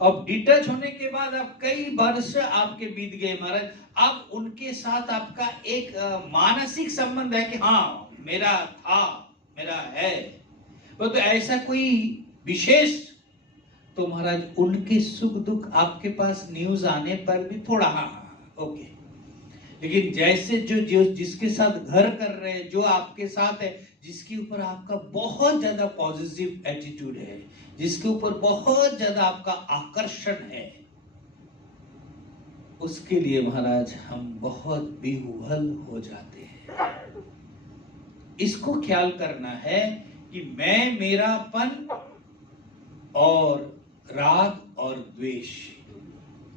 अब डिटच होने के बाद अब कई वर्ष आपके बीत गए महाराज, अब उनके साथ आपका एक मानसिक संबंध है कि हाँ मेरा था, मेरा है, तो ऐसा कोई विशेष, तो महाराज उनके सुख दुख आपके पास न्यूज आने पर भी थोड़ा हाँ ओके, लेकिन जैसे जो जिसके साथ घर कर रहे हैं, जो आपके साथ है, जिसके ऊपर आपका बहुत ज्यादा पॉजिटिव एटीट्यूड है, जिसके ऊपर बहुत ज्यादा आपका आकर्षण है, उसके लिए महाराज हम बहुत बेहुबल हो जाते हैं। इसको ख्याल करना है कि मैं मेरापन और राग और द्वेष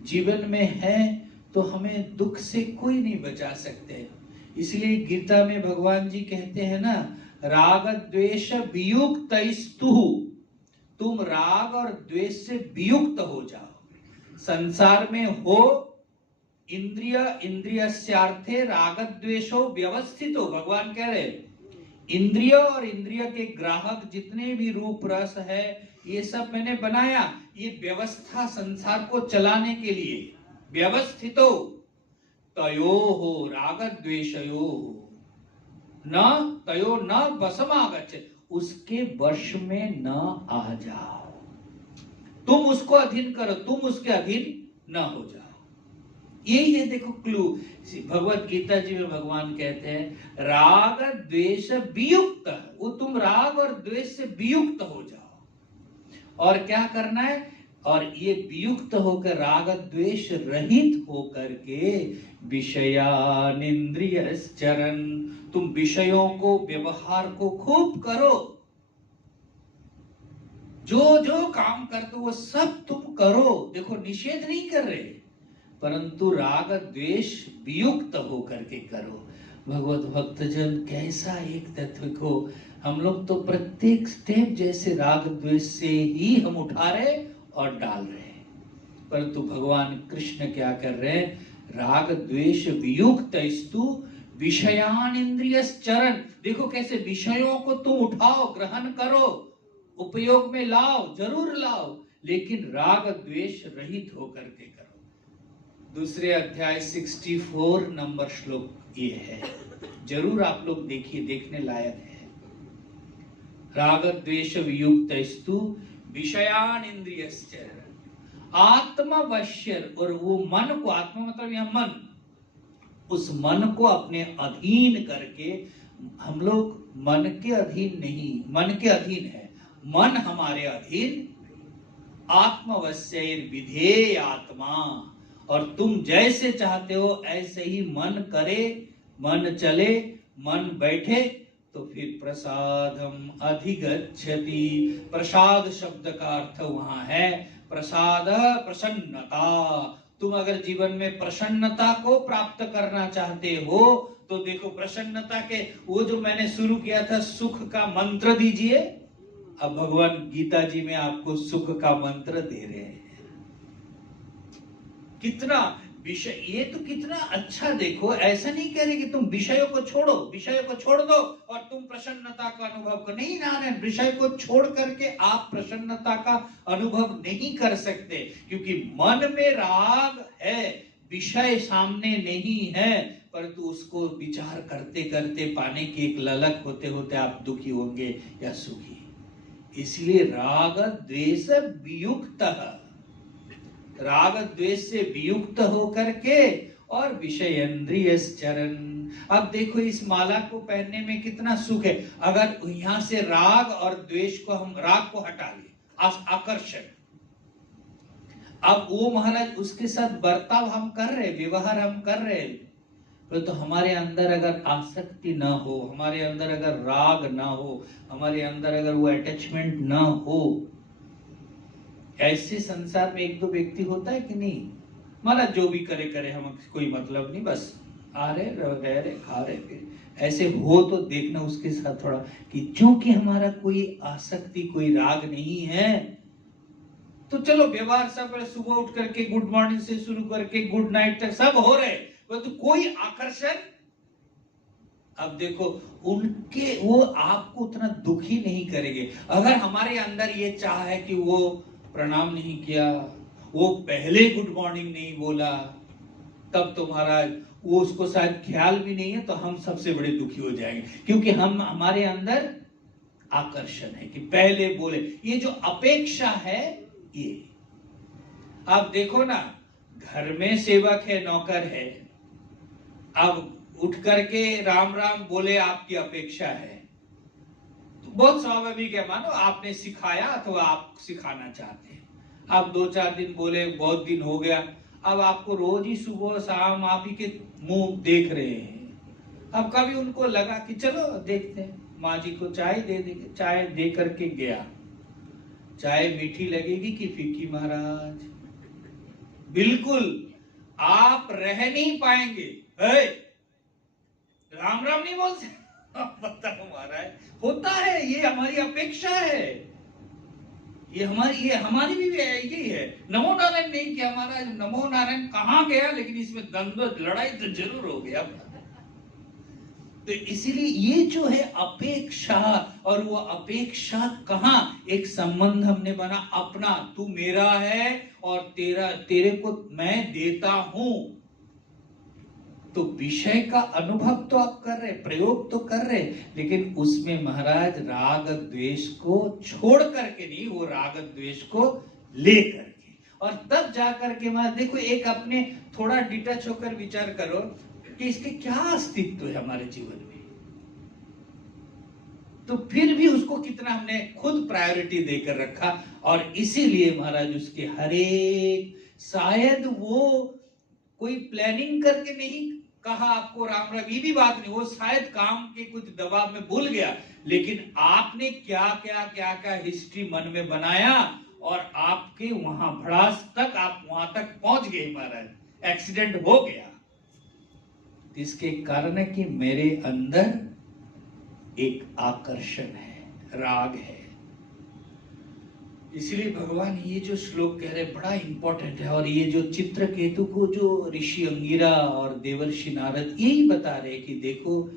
जीवन में है, तो हमें दुख से कोई नहीं बचा सकते। इसलिए गीता में भगवान जी कहते हैं ना, राग द्वेष वियुक्तैस्तु, तुम राग और द्वेष से वियुक्त हो जाओ। संसार में हो इंद्रिय इंद्रियस्यार्थे राग द्वेषो व्यवस्थितो, भगवान कह रहे इंद्रिय और इंद्रिय के ग्राहक जितने भी रूप रस है, ये सब मैंने बनाया, ये व्यवस्था संसार को चलाने के लिए व्यवस्थितो तयोः राग द्वेषयोः न तयो न वशमागच्छेत्, उसके वश में न आ जाओ, तुम उसको अधीन करो, तुम उसके अधीन न हो जाओ। यही है देखो क्लू, भगवत गीता जी में भगवान कहते हैं राग द्वेष वियुक्त, वो तुम राग और द्वेष से वियुक्त हो जाओ। और क्या करना है, और ये वियुक्त होकर राग द्वेष रहित होकर के विषयानिंद्रियश्चरन्, तुम विषयों को व्यवहार को खूब करो, जो जो काम करते वो सब तुम करो, देखो निषेध नहीं कर रहे, परंतु राग द्वेष वियुक्त होकर के करो। भगवत भक्तजन कैसा एक तत्व को हम लोग तो प्रत्येक स्टेप जैसे राग द्वेष से ही हम उठा रहे और डाल रहे हैं, परंतु भगवान कृष्ण क्या कर रहे हैं, राग द्वेष वियुक्तैस्तु विषयान इंद्रियश्चरन्, देखो कैसे विषयों को तुम उठाओ, ग्रहण करो, उपयोग में लाओ, जरूर लाओ, लेकिन राग द्वेष रहित होकर के करो। दूसरे अध्याय 64 नंबर श्लोक ये है, जरूर आप लोग देखिए, देखने लायक है। राग द्वेष वियुक्तैस्तु विषयान इंद्रियश्चरन् आत्मवश्य, और वो मन को, आत्मा मतलब यह मन, उस मन को अपने अधीन करके, हम लोग मन के अधीन नहीं, मन के अधीन है, मन हमारे अधीन, आत्मवश्यैर विधेय आत्मा, और तुम जैसे चाहते हो ऐसे ही मन करे, मन चले, मन बैठे, तो फिर प्रसादम अधिगच्छति। प्रसाद शब्द का अर्थ वहां है प्रसाद, प्रसन्नता। तुम अगर जीवन में प्रसन्नता को प्राप्त करना चाहते हो, तो देखो प्रसन्नता के वो जो मैंने शुरू किया था, सुख का मंत्र दीजिए, अब भगवान गीता जी में आपको सुख का मंत्र दे रहे हैं। कितना विषय, ये तो कितना अच्छा, देखो ऐसा नहीं कह रहे कि तुम विषयों को छोड़ो, विषयों को छोड़ दो और तुम प्रसन्नता का अनुभव करो। नहीं नारायण, विषय को छोड़ करके आप प्रसन्नता का अनुभव नहीं कर सकते, क्योंकि मन में राग है, विषय सामने नहीं है, परंतु उसको विचार करते करते पाने की एक ललक होते होते आप दुखी होंगे या सुखी। इसलिए राग द्वेष वियुक्त, राग द्वेष से वियुक्त होकर के और विषयेंद्रिय चरण। अब देखो इस माला को पहनने में कितना सुख है। अगर यहां से राग और द्वेष को, हम राग को हटा ले, आकर्षण, अब वो महाराज उसके साथ बर्ताव हम कर रहे, व्यवहार हम कर रहे, तो हमारे अंदर अगर आसक्ति ना हो, हमारे अंदर अगर राग ना हो, हमारे अंदर अगर वो अटैचमेंट ना हो, ऐसे संसार में एक दो व्यक्ति होता है कि नहीं, महाराज जो भी करे करे, हम कोई मतलब नहीं, बस आ रहे रह रहे खा रहे, फिर ऐसे हो तो देखना उसके साथ थोड़ा कि चूंकि हमारा कोई आसक्ति कोई राग नहीं है, तो चलो व्यवहार सब सुबह उठ करके गुड मॉर्निंग से शुरू करके गुड नाइट तक सब हो रहे, तो कोई आकर्षण। अब देखो उनके, वो आपको उतना दुखी नहीं करेंगे। अगर हमारे अंदर ये चाह है कि वो प्रणाम नहीं किया, वो पहले गुड मॉर्निंग नहीं बोला, तब तो महाराज वो उसको शायद ख्याल भी नहीं है, तो हम सबसे बड़े दुखी हो जाएंगे, क्योंकि हम, हमारे अंदर आकर्षण है कि पहले बोले। ये जो अपेक्षा है, ये आप देखो ना, घर में सेवक है, नौकर है, अब उठ करके राम राम बोले, आपकी अपेक्षा है, तो बहुत स्वाभाविक है, मानो आपने सिखाया अथवा आप सिखाना चाहते हैं। आप 2-4 दिन बोले, बहुत दिन हो गया, अब आपको रोज ही सुबह शाम आप ही के मुंह देख रहे हैं। अब कभी उनको लगा कि चलो देखते हैं, माँ जी को चाय दे देंगे, चाय दे करके गया, चाय मीठी लगेगी कि फीकी महाराज? बिल्कुल आप रह नहीं पाएंगे, राम राम नहीं बोल सकते। बताओ महाराज, होता है, ये हमारी अपेक्षा है, ये हमारी भी यही है। नमो नारायण नहीं किया महाराज, नमो नारायण कहाँ गया, लेकिन इसमें द्वंद्व लड़ाई तो जरूर हो गया। तो इसीलिए ये जो है अपेक्षा, और वो अपेक्षा कहाँ, एक संबंध हमने बना अपना, तू मेरा है और तेरे को मैं देता हूं, तो विषय का अनुभव तो आप कर रहे, प्रयोग तो कर रहे, लेकिन उसमें महाराज राग द्वेष को छोड़ करके नहीं, वो राग द्वेष को ले करके, और तब जा करके महाराज देखो, एक अपने थोड़ा डिटच होकर विचार करो कि इसके क्या अस्तित्व है हमारे जीवन में, तो फिर भी उसको कितना हमने खुद प्रायोरिटी देकर रखा। और इसीलिए महाराज उसके हरेक, शायद वो कोई प्लानिंग करके नहीं कहा आपको राम राम, ये भी बात नहीं, वो शायद काम के कुछ दबाव में भूल गया, लेकिन आपने क्या क्या हिस्ट्री मन में बनाया, और आपके वहां भड़ास तक, आप वहां तक पहुंच गए महाराज, एक्सीडेंट हो गया। इसके कारण है कि मेरे अंदर एक आकर्षण है, राग है। इसलिए भगवान ये जो श्लोक कह रहे बड़ा इंपॉर्टेंट है, और ये जो चित्रकेतु को जो ऋषि अंगिरा और देवर्षि नारद यही बता रहे कि देखो,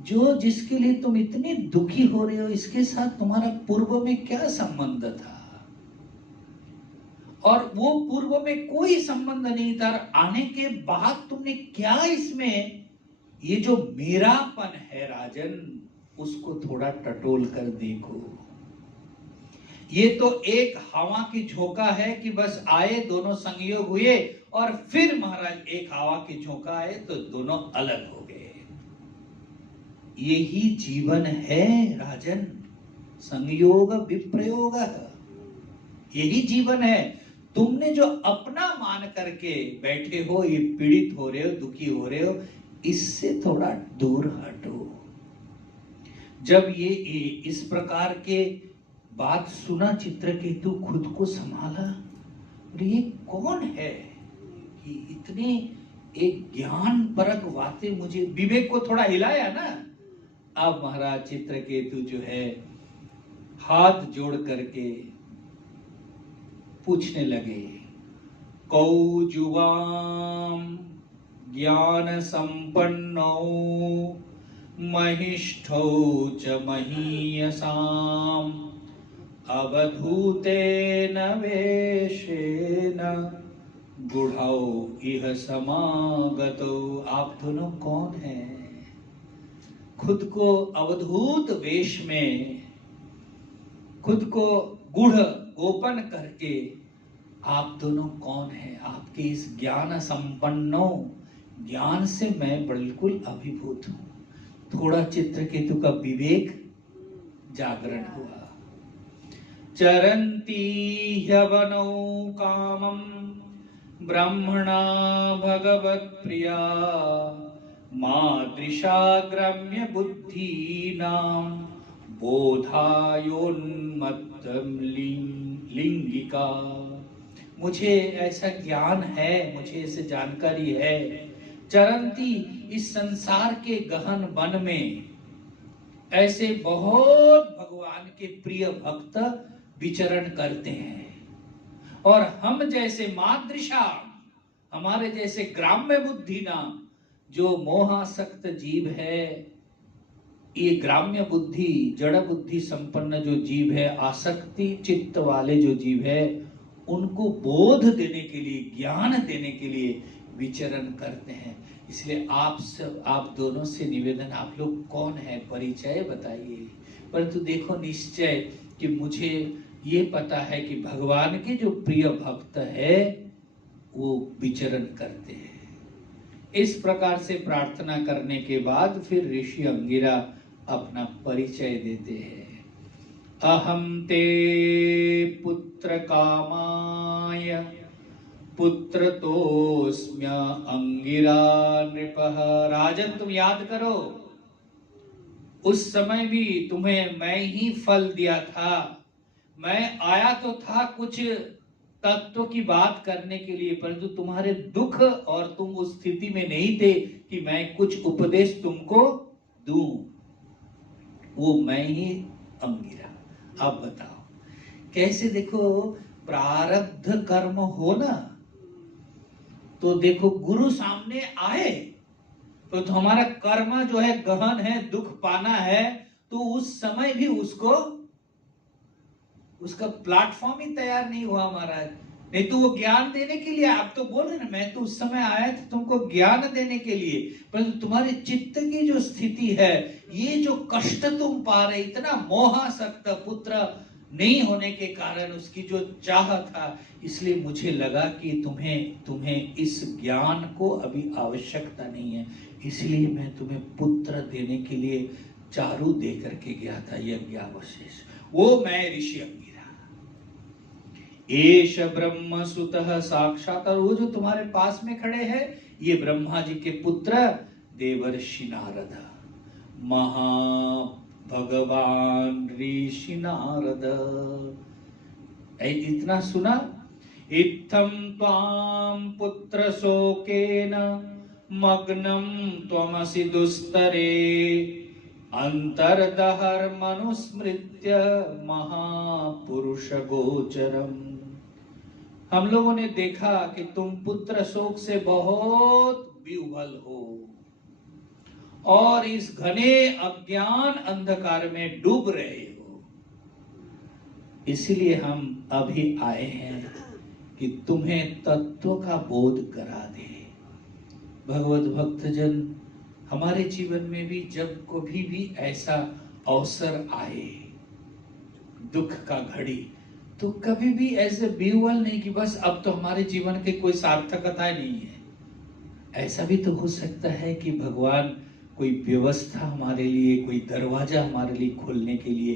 जो जिसके लिए तुम इतने दुखी हो रहे हो, इसके साथ तुम्हारा पूर्व में क्या संबंध था, और वो पूर्व में कोई संबंध नहीं था, आने के बाद तुमने क्या इसमें, ये जो मेरापन है राजन, उसको थोड़ा टटोल कर देखो। ये तो एक हवा की झोंका है कि बस आए, दोनों संयोग हुए, और फिर महाराज एक हवा की झोंका आए तो दोनों अलग हो गए। यही जीवन है राजन, संयोग विप्रयोग, यही जीवन है। तुमने जो अपना मान करके बैठे हो, ये पीड़ित हो रहे हो, दुखी हो रहे हो, इससे थोड़ा दूर हटो। जब ये इस प्रकार के बात सुना, चित्रकेतु खुद को संभाला, और ये कौन है कि इतने एक ज्ञान परक बातें, मुझे विवेक को थोड़ा हिलाया ना। अब महाराज चित्रकेतु जो है हाथ जोड़ करके पूछने लगे, कौजुवां ज्ञान संपन्नौ महिष्ठौ च महीयसाम् अवधूतेन वेशेन गुढ़ौ इह समागतौ। आप दोनों कौन हैं? खुद को अवधूत वेश में, खुद को गुढ़ गोपन करके आप दोनों कौन हैं? आपके इस ज्ञान संपन्नो, ज्ञान से मैं बिल्कुल अभिभूत हूं। थोड़ा चित्रकेतु का विवेक जागरण हुआ। चरन्ती ह्यवनौ कामं ब्रह्मणा भगवत्प्रिया मादृशाग्रम्य बुद्धीनां बोधायोन्मत्तं लिंगिका। मुझे ऐसा ज्ञान है, मुझे ऐसे जानकारी है। चरंती, इस संसार के गहन वन में ऐसे बहुत भगवान के प्रिय भक्त विचरण करते हैं, और हम जैसे मादृशा, हमारे जैसे ग्राम्य बुद्धि नाम जो मोहासक्त जीव है, ये ग्राम्य बुद्धि, जड़ बुद्धि संपन्न जो जीव है, आसक्ति चित्त वाले जो जीव है, उनको बोध देने के लिए, ज्ञान देने के लिए विचरण करते हैं। इसलिए आप दोनों से निवेदन, आप लोग कौन है, परिचय बताइए। परंतु देखो निश्चय कि मुझे ये पता है कि भगवान के जो प्रिय भक्त है वो विचरण करते हैं। इस प्रकार से प्रार्थना करने के बाद फिर ऋषि अंगिरा अपना परिचय देते हैं। अहम ते पुत्र कामाय पुत्र तोस्म्य अंगिरा नृपः। राजन, तुम याद करो, उस समय भी तुम्हें मैं ही फल दिया था। मैं आया तो था कुछ तत्व की बात करने के लिए, परंतु तुम्हारे दुख और तुम उस स्थिति में नहीं थे कि मैं कुछ उपदेश तुमको दूं। वो मैं ही अंगिरा। अब बताओ कैसे? देखो, प्रारब्ध कर्म हो ना, तो देखो गुरु सामने आए तो हमारा कर्म जो है गहन है, दुख पाना है, तो उस समय भी उसका प्लेटफॉर्म ही तैयार नहीं हुआ महाराज। नहीं तो वो ज्ञान देने के लिए, आप तो बोल रहे ना, मैं तो उस समय आया था तुमको ज्ञान देने के लिए, परंतु तुम्हारे चित्त की जो स्थिति है, ये जो कष्ट तुम पा रहे, इतना मोहासक्त पुत्र नहीं होने के कारण उसकी जो चाह था, इसलिए मुझे लगा कि तुम्हें इस ज्ञान को अभी आवश्यकता नहीं है, इसलिए मैं तुम्हें पुत्र देने के लिए चारु दे करके गया था, यज्ञावशेष। वो मैं ऋषि अंगिरा। एष ब्रह्म सुतः साक्षात, और वो जो तुम्हारे पास में खड़े हैं, ये ब्रह्मा जी के पुत्र देवर्षि नारद, महा भगवान ऋषि नारद। इतना सुना। इत्थं त्वां पुत्र शोकेन मग्नं त्वमसि दुस्तरे अंतर्दहर मनुस्मृत्य महापुरुष गोचरम। हम लोगों ने देखा कि तुम पुत्र शोक से बहुत विह्वल हो और इस घने अज्ञान अंधकार में डूब रहे हो, इसलिए हम अभी आए हैं कि तुम्हें तत्व का बोध करा दे। भगवत भक्तजन, हमारे जीवन में भी जब कभी भी ऐसा अवसर आए, दुख का घड़ी, तो कभी भी ऐसे विह्वल नहीं कि बस अब तो हमारे जीवन की कोई सार्थकता नहीं है। ऐसा भी तो हो सकता है कि भगवान कोई व्यवस्था हमारे लिए, कोई दरवाजा हमारे लिए खोलने के लिए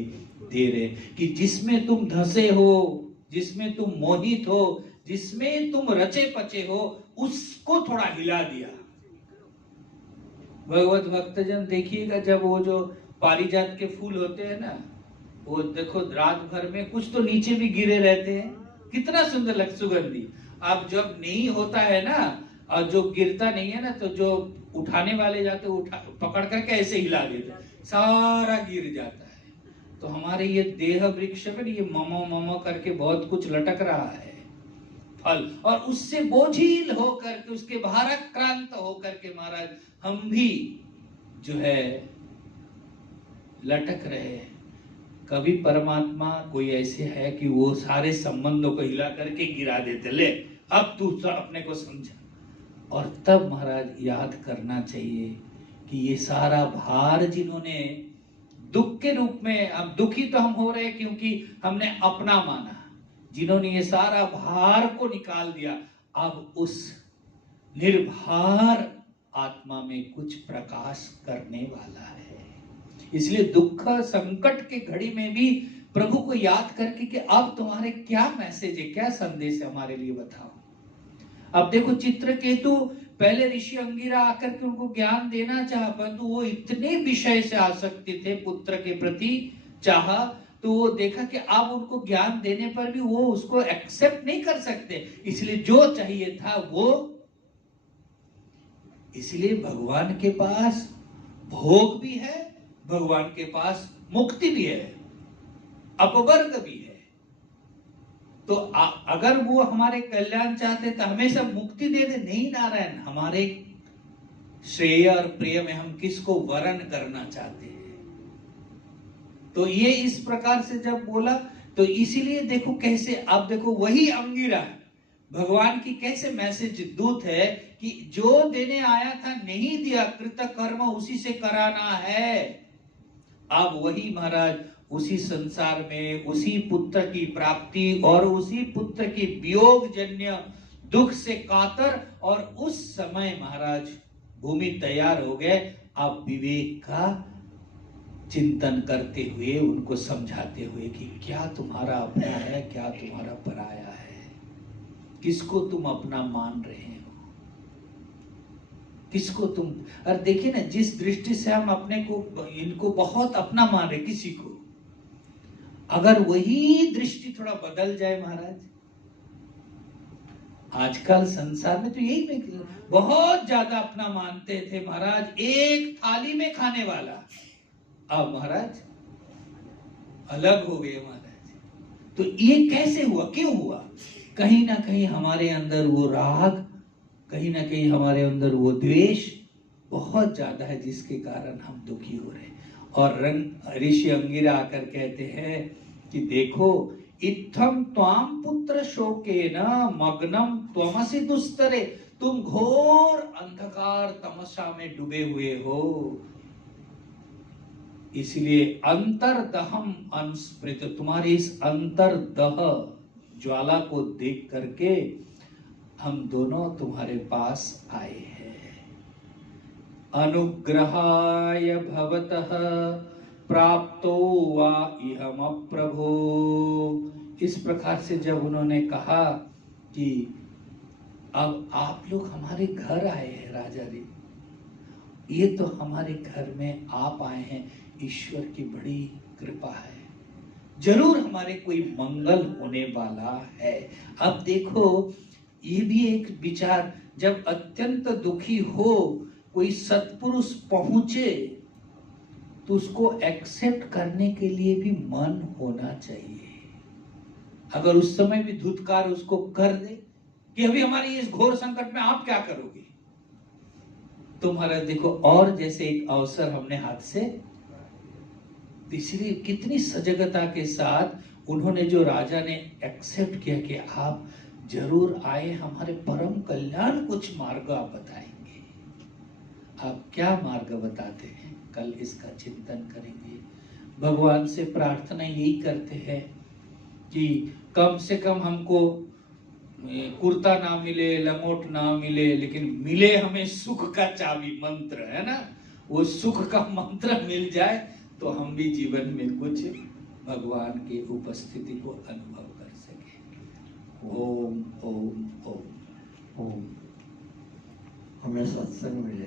दे रहे, कि जिसमें तुम धंसे हो, जिसमें तुम मोहित हो, जिसमें तुम रचे पचे हो, उसको थोड़ा हिला दिया। भगवत भक्तजन देखिएगा, जब वो जो पारिजात के फूल होते हैं ना, वो देखो रात भर में कुछ तो नीचे भी गिरे रहते हैं, कितना सुंदर लगता, सुगंधी। अब जब नहीं होता है ना, और जो गिरता नहीं है ना, तो जो उठाने वाले जाते पकड़ करके ऐसे हिला देते, सारा गिर जाता है। तो हमारे ये देह वृक्ष में ये ममो ममो करके बहुत कुछ लटक रहा है, फल, और उससे बोझिल होकर के, उसके भाराक्रांत होकर के महाराज हम भी जो है लटक रहे हैं। कभी परमात्मा कोई ऐसे है कि वो सारे संबंधों को हिला करके गिरा देते, ले अब तू अपने को समझा। और तब महाराज याद करना चाहिए कि ये सारा भार जिन्होंने दुख के रूप में, अब दुखी तो हम हो रहे क्योंकि हमने अपना माना, जिन्होंने ये सारा भार को निकाल दिया, अब उस निर्भार आत्मा में कुछ प्रकाश करने वाला है। इसलिए दुख संकट के घड़ी में भी प्रभु को याद करके कि अब तुम्हारे क्या मैसेज है, क्या संदेश है हमारे लिए बताओ। अब देखो चित्रकेतु, पहले ऋषि अंगिरा आकर के उनको ज्ञान देना चाहा, परंतु वो इतने विषय से आसक्ति थे, पुत्र के प्रति चाहा, तो वो देखा कि अब उनको ज्ञान देने पर भी वो उसको एक्सेप्ट नहीं कर सकते, इसलिए जो चाहिए था वो। इसलिए भगवान के पास भोग भी है, भगवान के पास मुक्ति भी है, अपवर्ग भी है। तो अगर वो हमारे कल्याण चाहते तो हमेशा मुक्ति दे दे, नहीं नारायण, हमारे श्रेय और प्रिय में हम किसको वरण करना चाहते हैं। तो ये इस प्रकार से जब बोला तो इसीलिए देखो कैसे, अब देखो वही अंगिरा भगवान की कैसे मैसेज दूत है कि जो देने आया था नहीं दिया, कृत कर्म उसी से कराना है। अब वही महाराज उसी संसार में उसी पुत्र की प्राप्ति और उसी पुत्र की वियोग जन्य दुख से कातर, और उस समय महाराज भूमि तैयार हो गए। अब विवेक का चिंतन करते हुए, उनको समझाते हुए कि क्या तुम्हारा अपना है, क्या तुम्हारा पराया है, किसको तुम अपना मान रहे हो, किसको तुम। और देखिए ना, जिस दृष्टि से हम अपने को, इनको बहुत अपना मान रहे किसी को, अगर वही दृष्टि थोड़ा बदल जाए महाराज, आजकल संसार में तो यही बहुत ज्यादा अपना मानते थे महाराज, एक थाली में खाने वाला, अब महाराज अलग हो गए महाराज। तो ये कैसे हुआ, क्यों हुआ? कहीं ना कहीं हमारे अंदर वो राग, कहीं ना कहीं हमारे अंदर वो द्वेष बहुत ज्यादा है, जिसके कारण हम दुखी हो रहे हैं। और ऋषि अंगिरा आकर कहते हैं कि देखो, इत्थम त्वाम पुत्र शोकेन मग्नम त्वमसि दुस्तरे, तुम घोर अंधकार तमसा में डूबे हुए हो, इसलिए अंतरदहम अनुस्मृत, तुम्हारी इस अंतरदह ज्वाला को देख करके हम दोनों तुम्हारे पास आए हैं। अनुग्रहाय भवतः प्राप्तो वा इहम प्रभो। इस प्रकार से जब उन्होंने कहा कि अब आप लोग हमारे घर आए हैं राजा जी, ये तो हमारे घर में आप आए हैं, ईश्वर की बड़ी कृपा है, जरूर हमारे कोई मंगल होने वाला है। अब देखो, ये भी एक विचार, जब अत्यंत दुखी हो कोई सत्पुरुष पहुंचे तो उसको एक्सेप्ट करने के लिए भी मन होना चाहिए। अगर उस समय भी धुतकार उसको कर दे कि अभी हमारी इस घोर संकट में आप क्या करोगे, तो महाराज देखो, और जैसे एक अवसर हमने हाथ से, इसलिए कितनी सजगता के साथ उन्होंने, जो राजा ने एक्सेप्ट किया कि आप जरूर आए, हमारे परम कल्याण कुछ मार्ग आप बताएंगे। आप क्या मार्ग बताते हैं, कल इसका चिंतन करेंगे। भगवान से प्रार्थना यही करते हैं कि कम से कम हमको कुर्ता ना मिले, लंगोट ना मिले, लेकिन मिले हमें सुख का चाबी, मंत्र है ना, वो सुख का मंत्र मिल जाए तो हम भी जीवन में कुछ भगवान की उपस्थिति को अनुभव कर सके। ओम ओम ओम ओम। हमें सत्संग मिले।